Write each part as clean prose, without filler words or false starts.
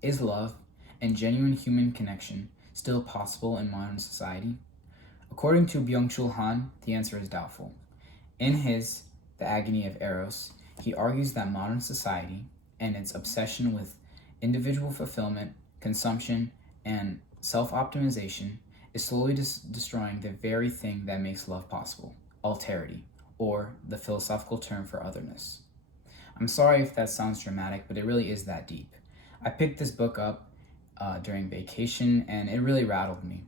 Is love and genuine human connection still possible in modern society? According to Byung-Chul Han, the answer is doubtful. In his The Agony of Eros, he argues that modern society and its obsession with individual fulfillment, consumption, and self-optimization is slowly destroying the very thing that makes love possible, alterity, or the philosophical term for otherness. I'm sorry if that sounds dramatic, but it really is that deep. I picked this book up during vacation, and it really rattled me.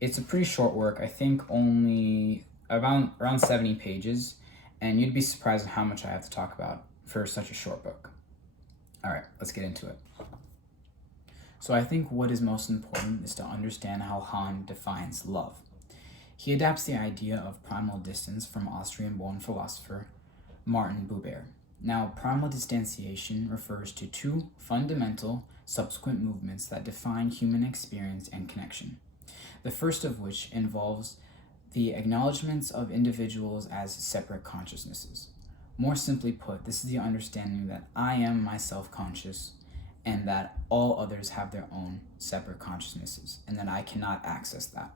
It's a pretty short work, I think only around 70 pages, and you'd be surprised at how much I have to talk about for such a short book. All right, let's get into it. So I think what is most important is to understand how Han defines love. He adapts the idea of primal distance from Austrian-born philosopher Martin Buber. Now, primal distanciation refers to two fundamental subsequent movements that define human experience and connection. The first of which involves the acknowledgments of individuals as separate consciousnesses. More simply put, this is the understanding that I am myself conscious and that all others have their own separate consciousnesses and that I cannot access that.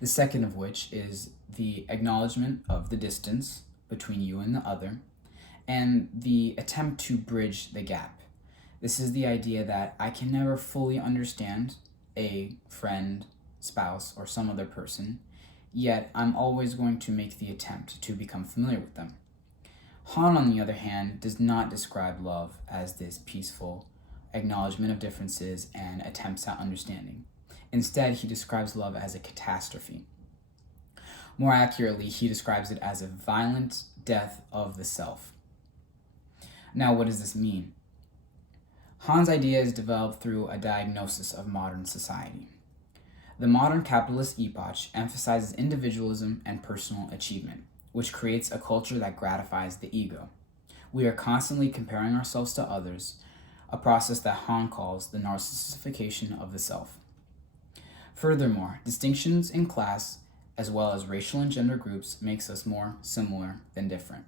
The second of which is the acknowledgement of the distance between you and the other and the attempt to bridge the gap. This is the idea that I can never fully understand a friend, spouse, or some other person, yet I'm always going to make the attempt to become familiar with them. Han, on the other hand, does not describe love as this peaceful acknowledgement of differences and attempts at understanding. Instead, he describes love as a catastrophe. More accurately, he describes it as a violent death of the self. Now, what does this mean? Han's idea is developed through a diagnosis of modern society. The modern capitalist epoch emphasizes individualism and personal achievement, which creates a culture that gratifies the ego. We are constantly comparing ourselves to others, a process that Han calls the narcissification of the self. Furthermore, distinctions in class, as well as racial and gender groups, makes us more similar than different.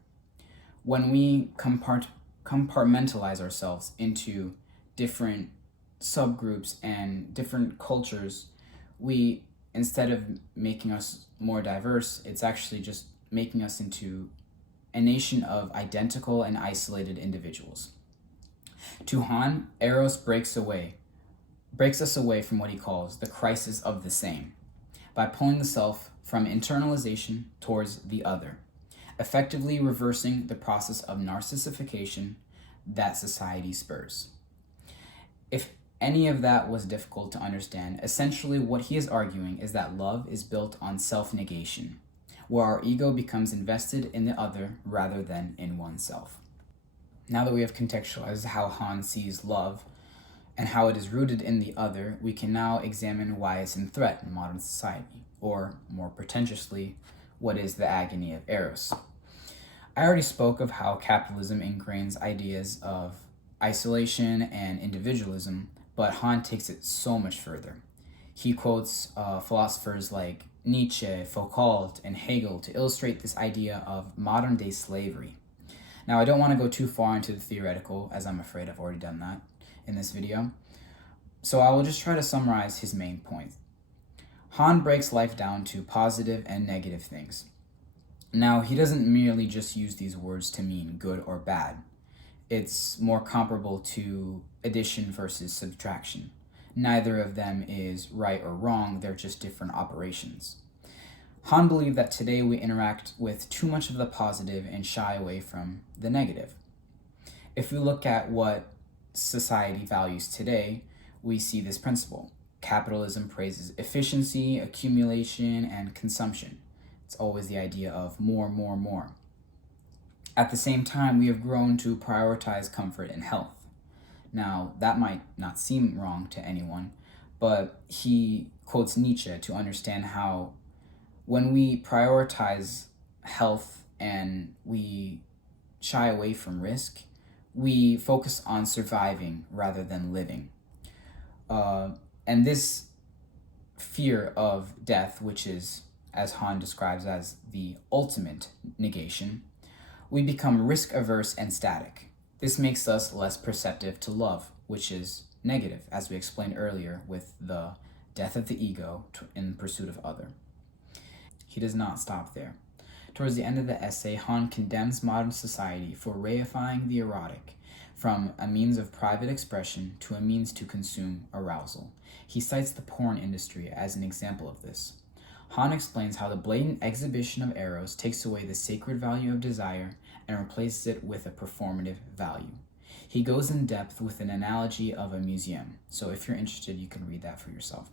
When we compartmentalize ourselves into different subgroups and different cultures, we, instead of making us more diverse, it's actually just making us into a nation of identical and isolated individuals. To Han, Eros breaks us away from what he calls the crisis of the same, by pulling the self from internalization towards the other, effectively reversing the process of narcissification that society spurs. If any of that was difficult to understand, essentially what he is arguing is that love is built on self-negation, where our ego becomes invested in the other rather than in oneself. Now that we have contextualized how Han sees love and how it is rooted in the other, we can now examine why it's in threat in modern society, or more pretentiously, what is the agony of Eros. I already spoke of how capitalism ingrains ideas of isolation and individualism, but Han takes it so much further. He quotes philosophers like Nietzsche, Foucault, and Hegel to illustrate this idea of modern-day slavery. Now, I don't want to go too far into the theoretical, as I'm afraid I've already done that in this video, so I will just try to summarize his main point. Han breaks life down to positive and negative things. Now, he doesn't merely just use these words to mean good or bad. It's more comparable to addition versus subtraction. Neither of them is right or wrong, they're just different operations. Han believed that today we interact with too much of the positive and shy away from the negative. If we look at what society values today, we see this principle. Capitalism praises efficiency, accumulation, and consumption. It's always the idea of more, more, more. At the same time, we have grown to prioritize comfort and health. Now, that might not seem wrong to anyone, but he quotes Nietzsche to understand how when we prioritize health and we shy away from risk, we focus on surviving rather than living. And this fear of death, which is, as Han describes as the ultimate negation, we become risk-averse and static. This makes us less perceptive to love, which is negative, as we explained earlier with the death of the ego in pursuit of other. He does not stop there. Towards the end of the essay, Han condemns modern society for reifying the erotic from a means of private expression to a means to consume arousal. He cites the porn industry as an example of this. Han explains how the blatant exhibition of Eros takes away the sacred value of desire and replaces it with a performative value. He goes in depth with an analogy of a museum, so if you're interested, you can read that for yourself.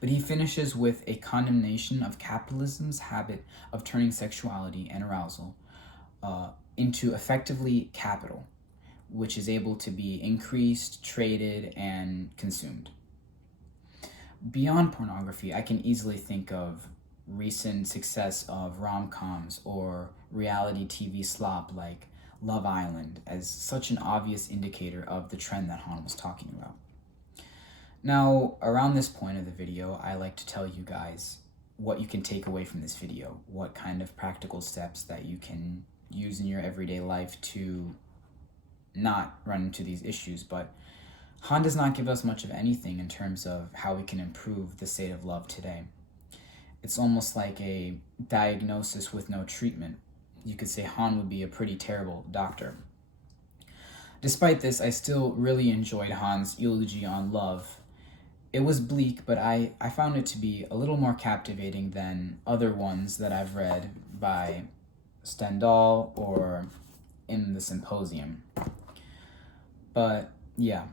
But he finishes with a condemnation of capitalism's habit of turning sexuality and arousal into effectively capital, which is able to be increased, traded, and consumed. Beyond pornography, I can easily think of recent success of rom-coms or reality TV slop like Love Island as such an obvious indicator of the trend that Han was talking about. Now, around this point of the video, I like to tell you guys what you can take away from this video, what kind of practical steps that you can use in your everyday life to not run into these issues. But Han does not give us much of anything in terms of how we can improve the state of love today. It's almost like a diagnosis with no treatment. You could say Han would be a pretty terrible doctor. Despite this, I still really enjoyed Han's eulogy on love. It was bleak, but I found it to be a little more captivating than other ones that I've read by Stendhal or in the Symposium. But yeah,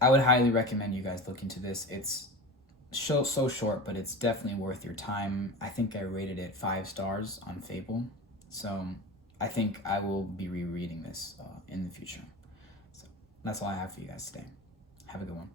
I would highly recommend you guys look into this. It's so short, but it's definitely worth your time. I think I rated it 5 stars on Fable, so I think I will be rereading this in the future. So that's all I have for you guys today. Have a good one.